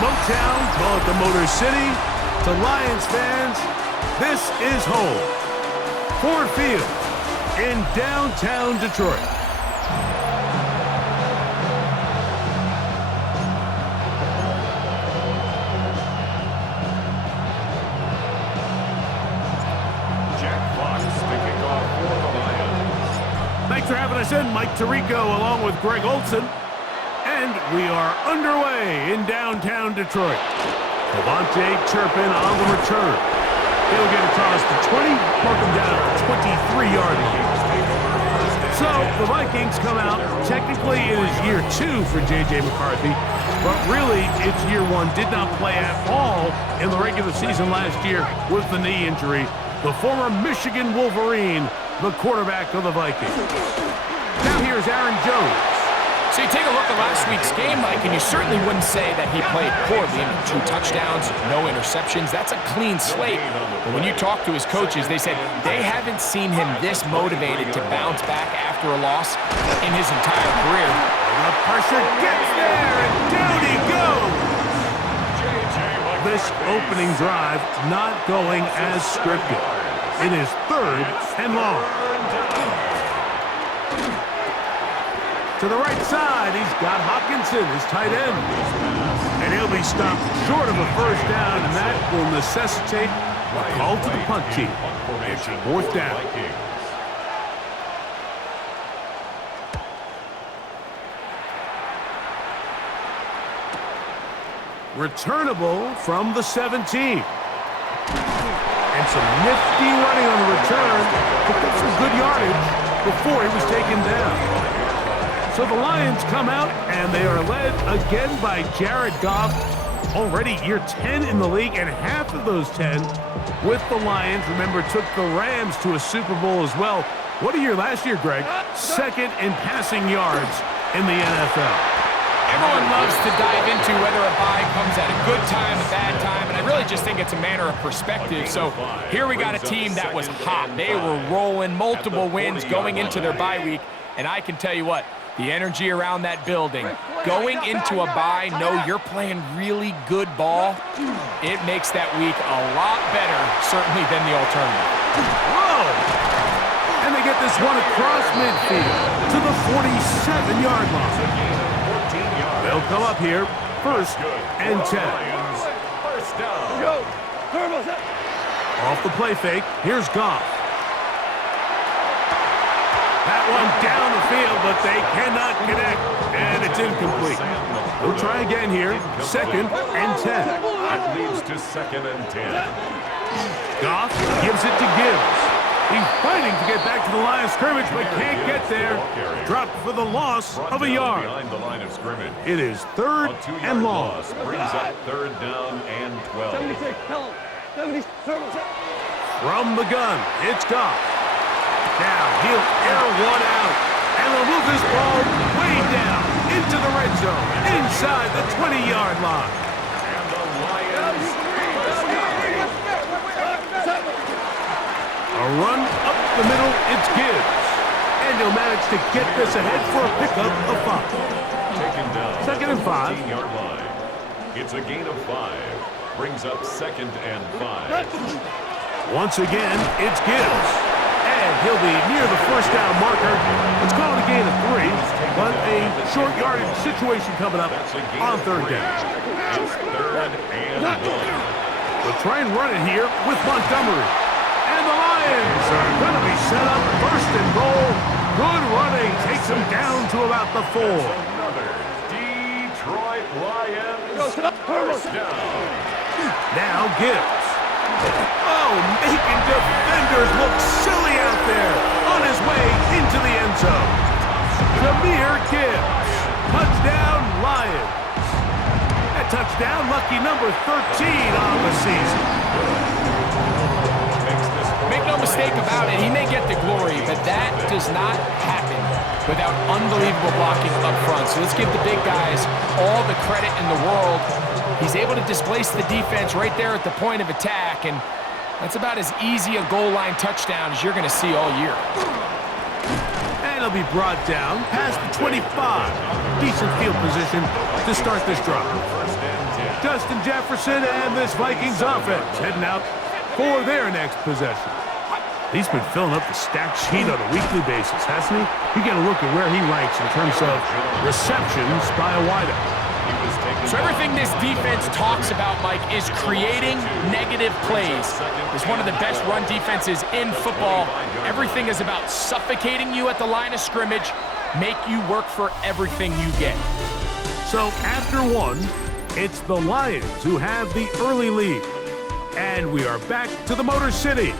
Motown, call it the Motor City. To Lions fans, this is home. Ford Field in downtown Detroit. Thanks for having us in, Mike Tirico, along with Greg Olson. And we are underway in downtown Detroit. Devontae Turpin on the return. He'll get across the 20, mark him down at the 23-yard line. So the Vikings come out. Technically, it is year 2 for J.J. McCarthy, but really, it's year 1. Did not play at all in the regular season last year with the knee injury. The former Michigan Wolverine, the quarterback of the Vikings. Now here's Aaron Jones. So you take a look at last week's game, Mike, and you certainly wouldn't say that he played poorly. 2 touchdowns, no interceptions. That's a clean slate. But when you talk to his coaches, they said they haven't seen him this motivated to bounce back after a loss in his entire career. The pressure gets there, and down he goes. This opening drive not going as scripted. It is 3rd and long. To the right side, he's got Hockenson, his tight end. And he'll be stopped short of a first down, and that will necessitate a call to the punt team. It's 4th down. Returnable from the 17. And some nifty running on the return. Picked up some good yardage before he was taken down. So the Lions come out, and they are led again by Jared Goff. Already year 10 in the league, and half of those 10 with the Lions. Remember, took the Rams to a Super Bowl as well. What a year last year, Greg. 2nd in passing yards in the NFL. Everyone loves to dive into whether a bye comes at a good time, a bad time, and I really just think it's a matter of perspective. So here we got a team that was hot. They were rolling, multiple wins going into their bye week, and I can tell you what, the energy around that building, going into a bye, know you're playing really good ball, it makes that week a lot better, certainly, than the alternative. Whoa! And they get this one across midfield to the 47-yard line. They'll come up here, 1st and 10. Off the play fake, here's Goff. That one down the field, but they cannot connect, and it's incomplete. We'll try again here, 2nd and 10. That leads to 2nd and 10. Goff gives it to Gibbs. He's fighting to get back to the line of scrimmage, but can't get there. Dropped for the loss of a yard. Behind the line of scrimmage. It is 3rd and long. Loss brings up 3rd down and 12. 76. From the gun, it's Goff. Now he'll air one out, and they'll move this ball way down into the red zone, inside the 20-yard line. And the Lions first down. A run up the middle, it's Gibbs. And he'll manage to get this ahead for a pickup of 5. Taken down. 2nd and 5. 15-yard line. It's a gain of 5. Brings up 2nd and 5. Once again, it's Gibbs. And he'll be near the first down marker. Let's call it a gain of 3, but a short yardage situation coming up on 3rd down. It's 3rd and 1. They'll try and run it here with Montgomery. And the Lions are going to be set up 1st and goal. Good running takes them down to about the 4. Another Detroit Lions first down. Now Gibbs. Oh, making defenders look silly out there on his way into the end zone. Jahmyr Gibbs. Touchdown, Lions. That touchdown, lucky number 13 on the season. Make no mistake about it, he may get the glory, but that does not happen without unbelievable blocking up front. So let's give the big guys all the credit in the world. He's able to displace the defense right there at the point of attack, and that's about as easy a goal line touchdown as you're going to see all year. And he'll be brought down past the 25. Decent field position to start this drive. First and 10. Justin Jefferson and this Vikings offense heading out for their next possession. He's been filling up the stat sheet on a weekly basis, hasn't he? You get a look at where he ranks in terms of receptions by a wideout. So everything this defense talks about, Mike, is creating negative plays. It's one of the best run defenses in football. Everything is about suffocating you at the line of scrimmage, make you work for everything you get. So after one, it's the Lions who have the early lead. And we are back to the Motor City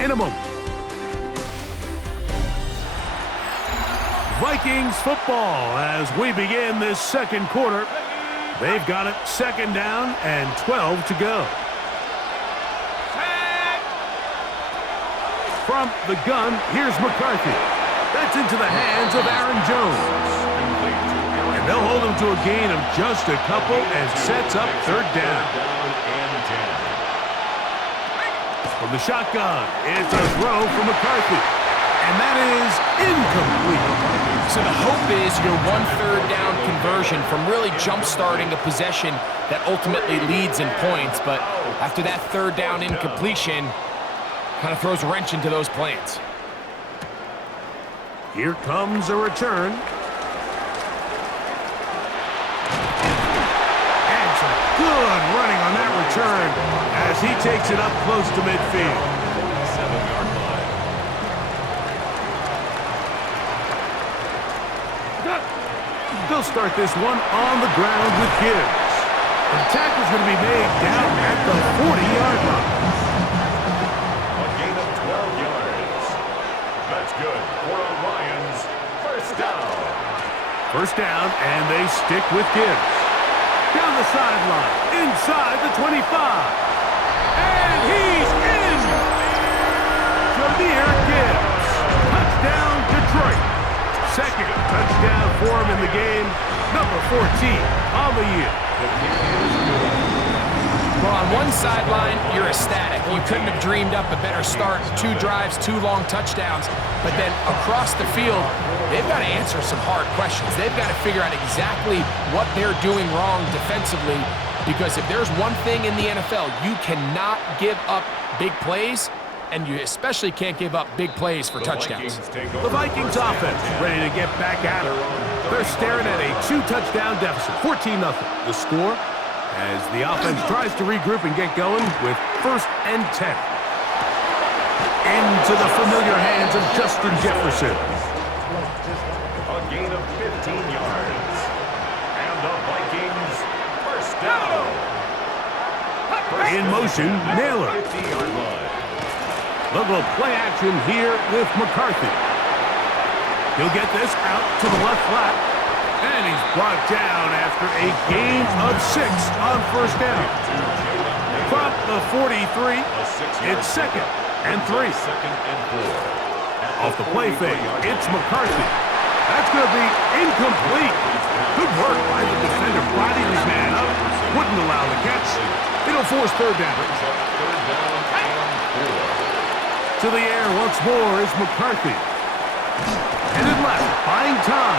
in a moment. Vikings football as we begin this second quarter. They've got it second down and 12 to go. From the gun, here's McCarthy. That's into the hands of Aaron Jones. And they'll hold him to a gain of just a couple and sets up third down. From the shotgun, it's a throw from McCarthy. And that is incomplete. So the hope is your 1/3 down conversion from really jump-starting a possession that ultimately leads in points. But after that third down incompletion, kind of throws a wrench into those plans. Here comes a return. And some good running on that return as he takes it up close to midfield. 7-yard line. They'll start this one on the ground with Gibbs. The tackle's going to be made down at the 40-yard line. A gain of 12 yards. That's good for a Lions first down. First down, and they stick with Gibbs. Down the sideline, inside the 25. And he's in! Jahmyr Gibbs. Touchdown, Detroit. Second touchdown for him in the game. Number 14 on the year. Well, on one sideline, you're ecstatic. You couldn't have dreamed up a better start. 2 drives, 2 long touchdowns. But then across the field, they've got to answer some hard questions. They've got to figure out exactly what they're doing wrong defensively. Because if there's one thing in the NFL, you cannot give up big plays, and you especially can't give up big plays for touchdowns. The Vikings offense ready to get back at it. They're staring at a 2-touchdown deficit, 14-0. The score as the offense tries to regroup and get going with 1st and 10. Into the familiar hands of Justin Jefferson. A gain of 15 yards. And the Vikings first down. In motion, Naylor. 50-yard line. They'll go play action here with McCarthy. He'll get this out to the left flat. And he's brought down after a gain of 6 on first down. From the 43, it's 2nd and 3. Second and 4. Off the play fake, it's McCarthy. That's going to be incomplete. Good work by the defender, bodied his man up, wouldn't allow the catch. It'll force third down. To the air once more is McCarthy. Headed left, buying time.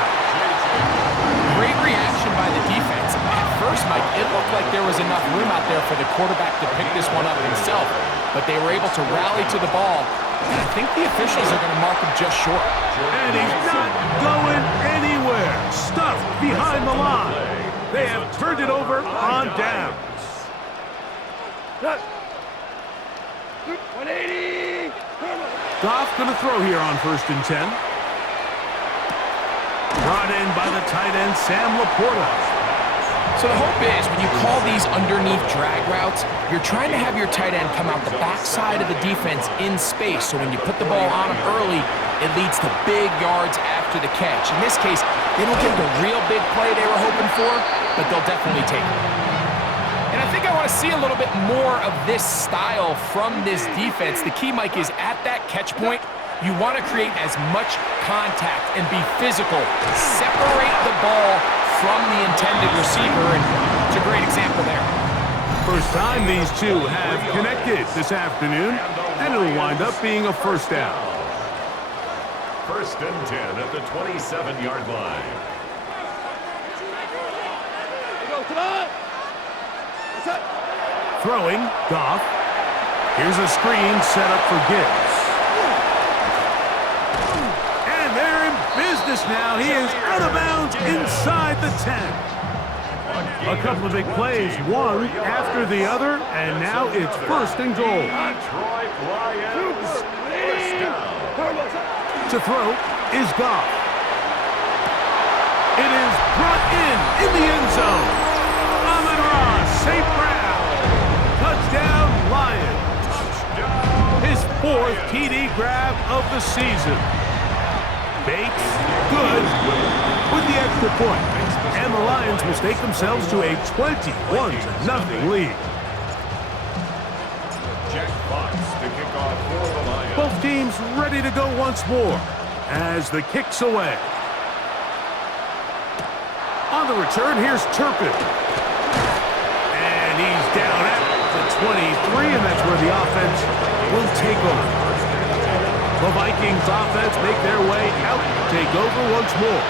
Great reaction by the defense. At first, Mike, it looked like there was enough room out there for the quarterback to pick this one up himself, but they were able to rally to the ball, and I think the officials are going to mark him just short. And he's not going anywhere. Stuffed behind the line. They have turned it over on downs. 180! Goff going to throw here on 1st and 10. Brought in by the tight end, Sam Laporta. So the hope is when you call these underneath drag routes, you're trying to have your tight end come out the backside of the defense in space. So when you put the ball on him early, it leads to big yards after the catch. In this case, they don't get the real big play they were hoping for, but they'll definitely take it. And I think I want to see a little bit more of this style from this defense. The key, Mike, is at that catch point, you want to create as much contact and be physical. Separate the ball from the intended receiver, and it's a great example there. First time these two have connected this afternoon, and it'll wind up being a first down. 1st and 10 at the 27-yard line. Go, come on! Throwing, Goff. Here's a screen set up for Gibbs. And they're in business now. He is out of bounds inside the 10. A couple of big plays, one after the other, and now it's first and goal. Detroit Lions, first down. To throw is Goff. It is brought in the end zone. Amon-Ra, St. Brown. Touchdown, Lions. His fourth TD grab of the season. Bates, good, with the extra point. And the Lions will stake themselves to a 21-0 lead. Jack Fox to kick off for the Lions. Both teams ready to go once more as the kick's away. On the return, here's Turpin. And he's down at the 23, and that's where the offense will take over. The Vikings offense make their way out to take over once more.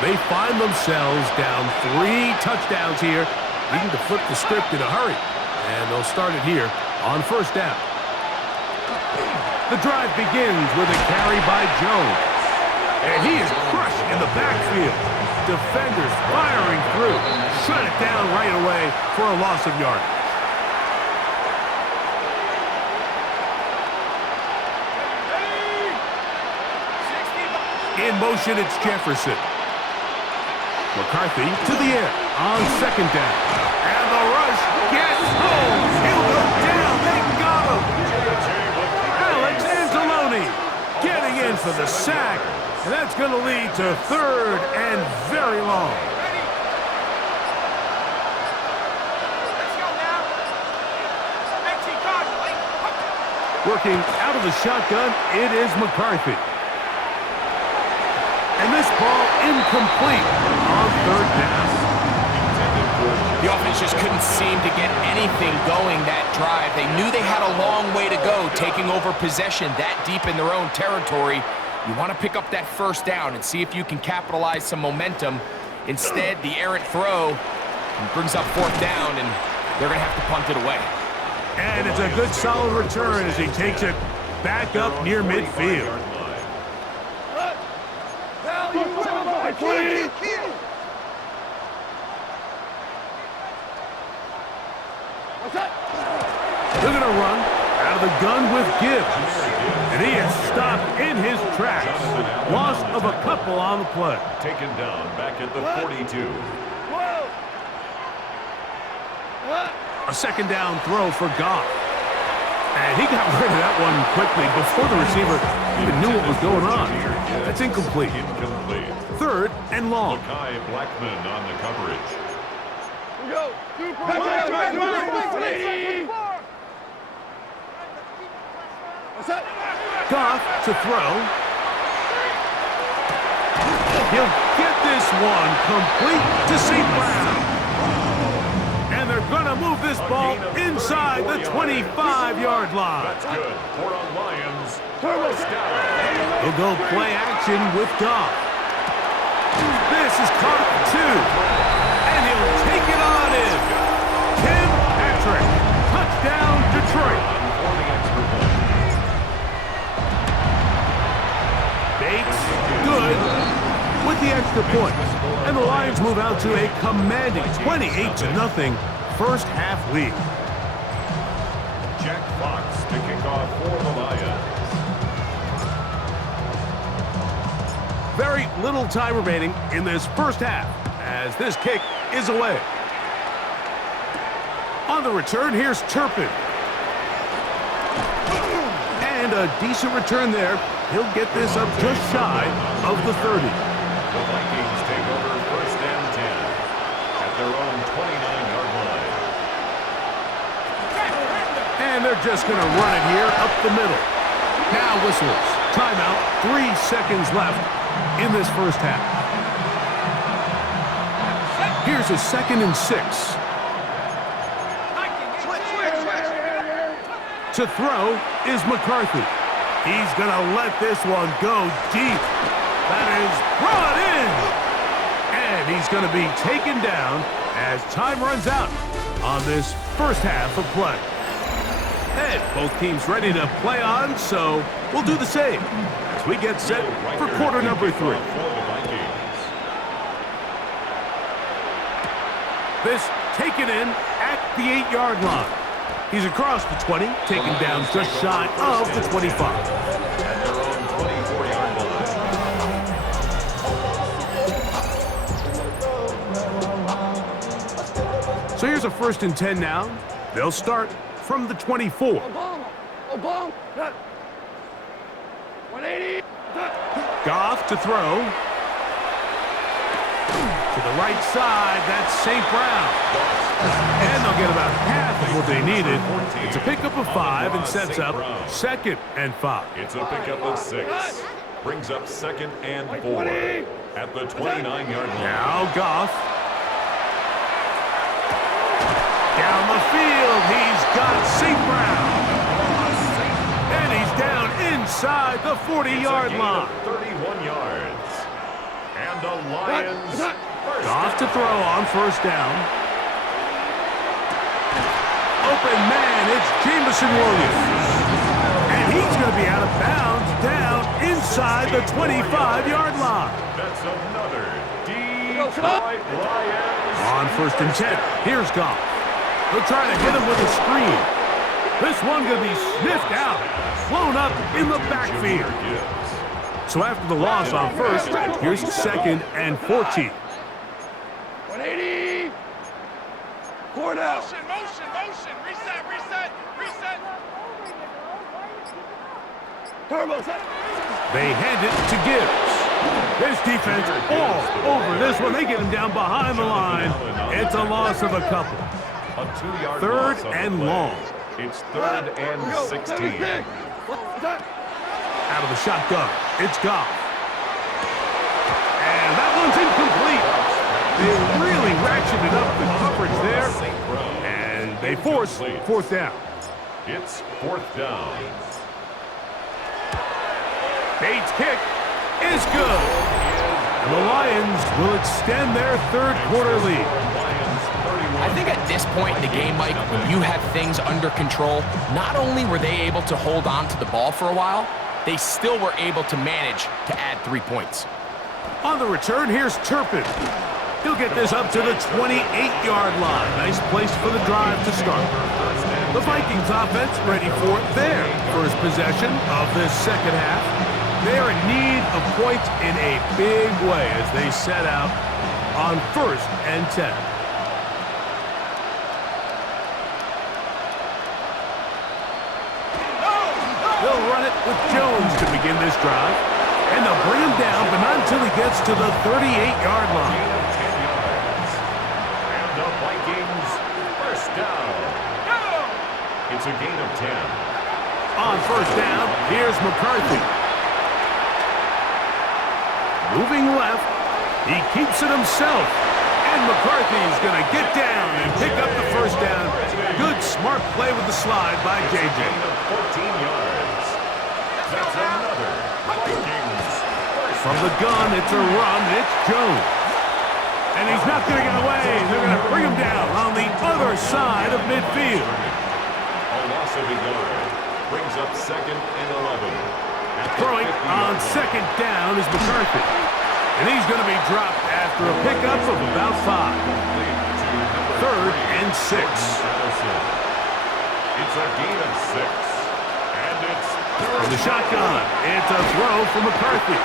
They find themselves down 3 touchdowns here, needing to flip the script in a hurry. And they'll start it here on first down. The drive begins with a carry by Jones. And he is crushed in the backfield. Defenders firing through. Shut it down right away for a loss of yardage. In motion, it's Jefferson. McCarthy to the air on second down. And the rush gets home. He'll go down. They got him. Alex Anzalone getting in for the sack. And that's going to lead to third and very long. Working out of the shotgun, it is McCarthy. And this ball incomplete on third down. The offense just couldn't seem to get anything going that drive. They knew they had a long way to go, taking over possession that deep in their own territory. You want to pick up that first down and see if you can capitalize some momentum. Instead, the errant throw brings up fourth down, and they're going to have to punt it away. And it's a good solid return as he takes it back up near midfield. They're going to run out of the gun with Gibbs. And he is stopped in his tracks. Loss of a couple on the play. Taken down back at the 42. A second down throw for Goff. And he got rid of that one quickly before the receiver even knew what was going on. That's incomplete. Third and long. Makai Blackman on the coverage. Goff to throw. He'll get this one complete to St. Brown. And they're going to move this ball inside the 25-yard line. That's good for the Lions. First down. He'll go play action with Goff. This is caught at 2. And he'll take it on in. Tim Patrick. Touchdown, Detroit. For the extra point. Bates, good, with the extra point. And the Lions move out to a commanding 28-0 first half lead. Jack Fox to kick off for the Lions. Very little time remaining in this first half as this kick is away. On the return, here's Turpin. And a decent return there. He'll get this up just shy of the 30. The Vikings take over first and 10 at their own 29-yard line. And they're just going to run it here up the middle. Now whistles. Timeout. 3 seconds left in this first half. Here's a 2nd and 6. To throw is McCarthy. He's going to let this one go deep. That is brought in. And he's going to be taken down as time runs out on this first half of play. And both teams ready to play on, so we'll do the same as we get set for quarter number 3. This taken in at the 8-yard line. He's across the 20, taken down just shy of the 25. At their own 24-yard line. So here's a 1st and 10 now. They'll start from the 24. Obama, 180. Goff to throw. To the right side, that's St. Brown. And they'll get about half of what they needed. It's a pickup of 5 and sets up 2nd and 5. It's a pickup of 6. Brings up 2nd and 4 at the 29-yard line. Now Goff. Down the field, he's got St. Brown. And he's down inside the 40-yard line. 31 yards. And the Lions Goff to throw on 1st down. Open man, it's Jameson Williams. And he's going to be out of bounds down inside the 25-yard line. That's another Detroit Lions. On 1st and 10, here's Goff. They'll try to hit him with a screen. This one going to be sniffed out, blown up in the backfield. So after the loss on 1st, here's 2nd and 14. 180. 4 down. Motion, reset. Turbo set. They hand it to Gibbs. This defense all over this one. They get him down behind the line. It's a loss of a couple. A 2-yard 3rd loss on and the play. long. It's 3rd and 16. Out of the shotgun, it's Goff. And that one's incomplete. They really ratcheted up the coverage there, and they force 4th down. It's 4th down. Bates' kick is good. And the Lions will extend their 3rd quarter lead. I think at this point in the game, Mike, when you have things under control, not only were they able to hold on to the ball for a while, they still were able to manage to add 3 points. On the return, here's Turpin. He'll get this up to the 28-yard line. Nice place for the drive to start. The Vikings offense ready for their first possession of this 2nd half. They're in need of points in a big way as they set out on 1st and 10. They'll run it with Jones to begin this drive. And they'll bring him down, but not until he gets to the 38-yard line. And the Vikings first down. It's a gain of 10. On 1st down, here's McCarthy. Moving left, he keeps it himself. And McCarthy's going to get down and pick up the 1st down. Good, smart play with the slide by It's a JJ. gain of 14 yards. That's another Vikings first From the gun, it's a run. It's Jones. And he's not going to get away. They're going to bring him down on the other side of midfield. A loss of a yard. Brings up 2nd and 11. Throwing on 2nd down is McCarthy. And he's going to be dropped after a pickup of about 5. 3rd and 6. It's a gain of 6. And it's From the shotgun, it's a throw from McCarthy.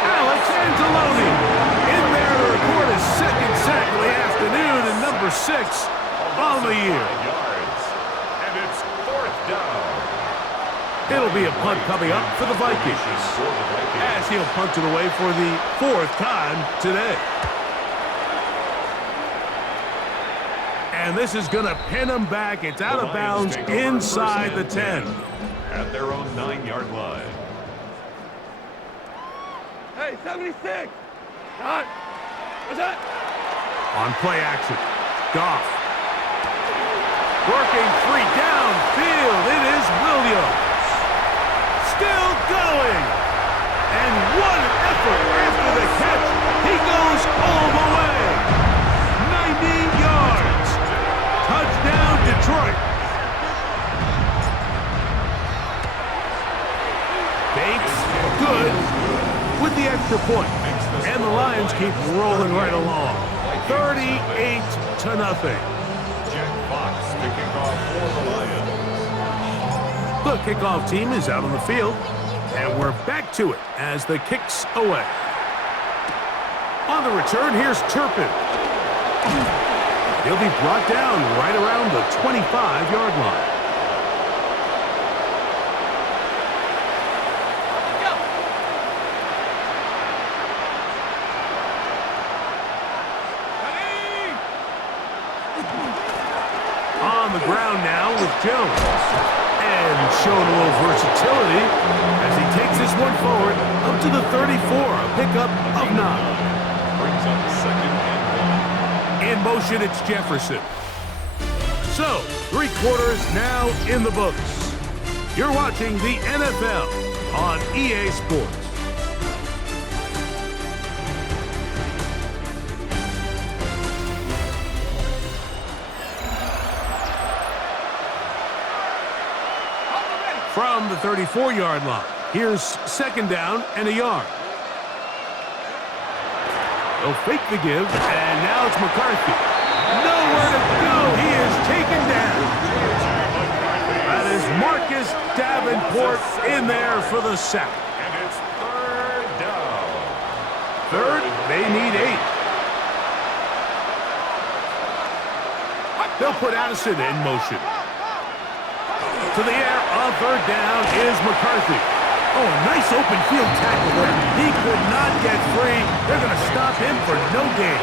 Alex Anzalone in there to record his 2nd sack of the afternoon and number 6 on the year. yards. And it's 4th down. It'll be a punt coming up for the Vikings, as he'll punt it away for the 4th time today. And this is going to pin him back. It's out of bounds inside the 10. At their own 9-yard line. Hey, 76. Got. What's that? On play action, Goff. Working free downfield. It is Williams. Still going. And what an effort after the catch. He goes all the way. 90 point. And the Lions keep rolling right along. 38-0. Jack Fox to kick off for the Lions. The kickoff team is out on the field, and we're back to it as the kick's away. On the return, here's Turpin. He'll be brought down right around the 25-yard line. On the ground now with Jones. And showing a little versatility as he takes this one forward up to the 34, a pickup of 9. Brings up second and 1. In motion, it's Jefferson. So, 3 quarters now in the books. You're watching the NFL on EA Sports. From the 34-yard line, here's second down and a yard. They'll fake the give, and now it's McCarthy. Nowhere to go. He is taken down. That is Marcus Davenport in there for the sack. And it's third down. Third, they need 8. They'll put Addison in motion. To the air on third down is McCarthy. Oh, a nice open field tackle there. He could not get free. They're going to stop him for no gain.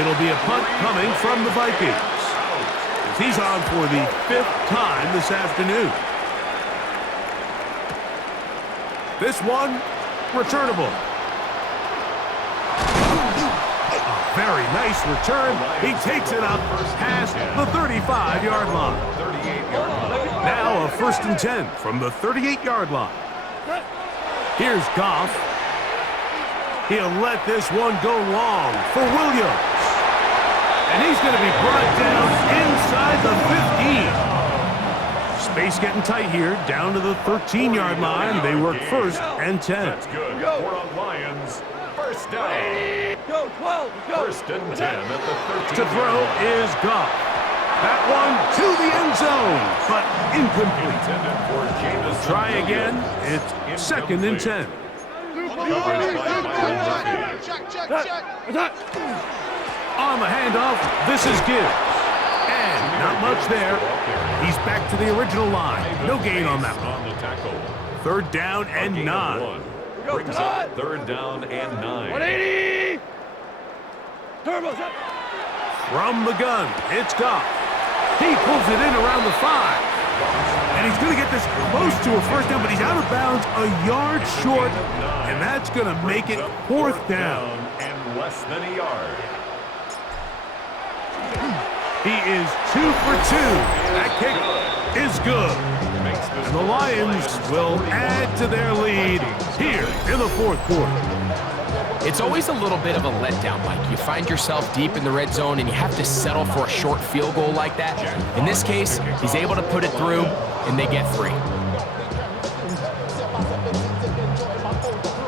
It'll be a punt coming from the Vikings. He's on for the 5th time this afternoon. This one, returnable. A very nice return. He takes it up past the 35-yard line. 38-yard line. Now a 1st and 10 from the 38-yard line. Here's Goff. He'll let this one go long for Williams. And he's going to be brought down inside the 15. Space getting tight here, down to the 13-yard line. They work 1st and 10. That's good. For the Lions, first down. Go, 12, go. 1st and 10 at the 13. To throw is Goff. That one to the end zone, but incomplete. Intended for Jameson. Try again. It's 2nd and 10. On the handoff, this is Gibbs. And not much there. He's back to the original line. No gain on that one. On the tackle. 3rd down and 9. Brings up 3rd down and 9. 180. Turbos up. From the gun, it's Goff. He pulls it in around the 5. And he's going to get this close to a 1st down, but he's out of bounds a yard short. And that's going to make it 4th down. And less than a yard. He is 2 for 2. That kick is good. And the Lions will add to their lead here in the 4th quarter. It's always a little bit of a letdown, Mike. You find yourself deep in the red zone and you have to settle for a short field goal like that. In this case, he's able to put it through and they get 3.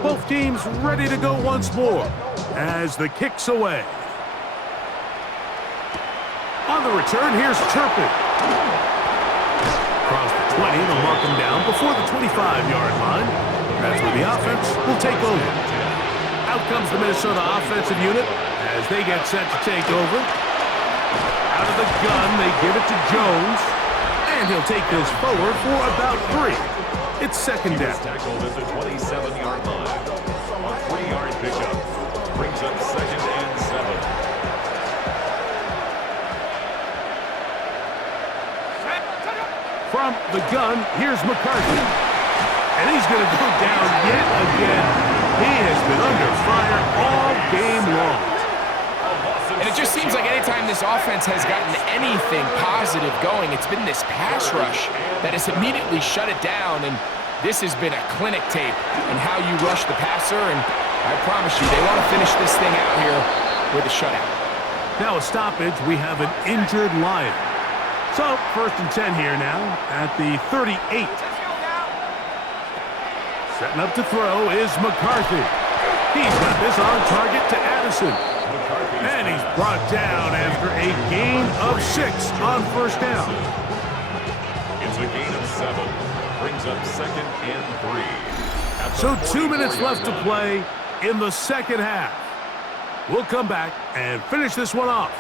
Both teams ready to go once more as the kick's away. On the return, here's Turpin. Across the 20, they'll mark him down before the 25-yard line. That's where the offense will take over. Out comes the Minnesota offensive unit as they get set to take over. Out of the gun, they give it to Jones. And he'll take this forward for about 3. It's 2nd down. Tackled at the 27-yard line. A 3-yard pickup. Brings up 2nd and 7. From the gun, here's McCarthy. And he's going to go down yet again. He has been under fire all game long. And it just seems like anytime this offense has gotten anything positive going, it's been this pass rush that has immediately shut it down. And this has been a clinic tape in how you rush the passer. And I promise you, they want to finish this thing out here with a shutout. Now a stoppage, we have an injured Lion. So, 1st and 10 here now at the 38. Setting up to throw is McCarthy. He's got this on target to Addison. And he's brought down after a gain of 6 on first down. It's a gain of 7. Brings up 2nd and 3. So 2 minutes left to play in the second half. We'll come back and finish this one off.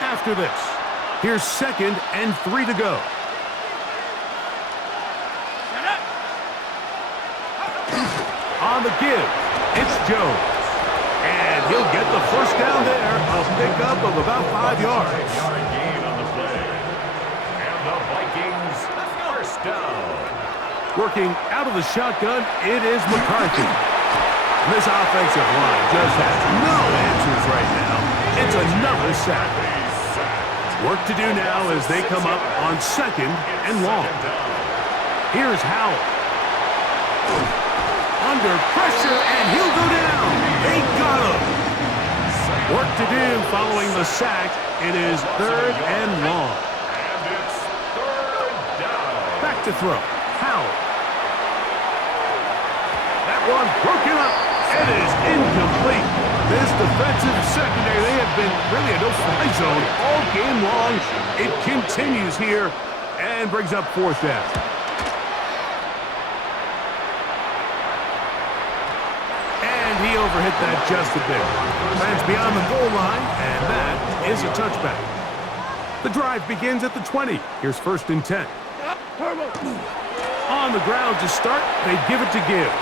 After this, here's 2nd and 3 to go. On the give, it's Jones. And he'll get the first down there, a pickup of about 5 yards. 5-yard gain on the play. And the Vikings, first down. Working out of the shotgun, it is McCarthy. This offensive line just has no answers right now. It's another sack. Work to do now as they come up on 2nd and long. Here's Howell. Under pressure, and he'll go down. They got him. Work to do following the sack. It is 3rd and long. And it's 3rd down. Back to throw. Howell. That one broken up. It is incomplete. This defensive secondary, they have been really a no-fly zone all game long. It continues here and brings up 4th down. And he overhit that just a bit. Lands beyond the goal line, and that is a touchback. The drive begins at the 20. Here's 1st and 10. On the ground to start, they give it to Gibbs.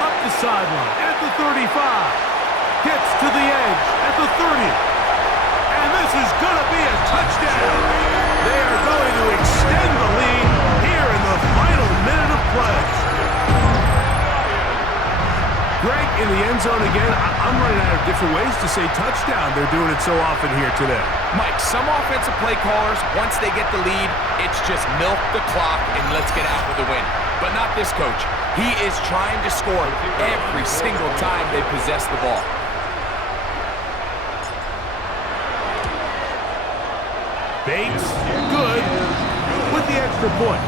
Up the sideline at the 35. Gets to the edge at the 30. And this is going to be a touchdown. They are going to extend the lead here in the final minute of play. Greg, in the end zone again, I'm running out of different ways to say touchdown. They're doing it so often here today. Mike, some offensive play callers, once they get the lead, it's just milk the clock and let's get out with the win. But not this coach. He is trying to score every single time they possess the ball. Bates, good, with the extra point.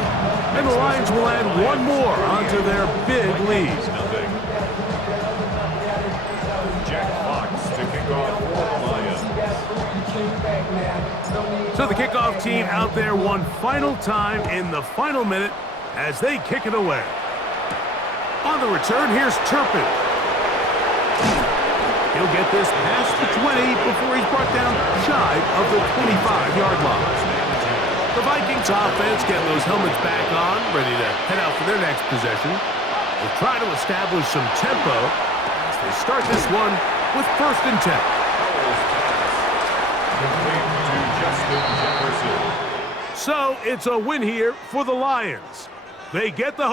And the Lions will add one more onto their big lead. Jack Fox to kick off for the Lions. So the kickoff team out there one final time in the final minute as they kick it away. On the return, here's Turpin. He'll get this past the 20 before he's brought down shy of the 25-yard line. The Vikings offense getting those helmets back on, ready to head out for their next possession. They'll try to establish some tempo as they start this one with 1st and 10. So it's a win here for the Lions. They get the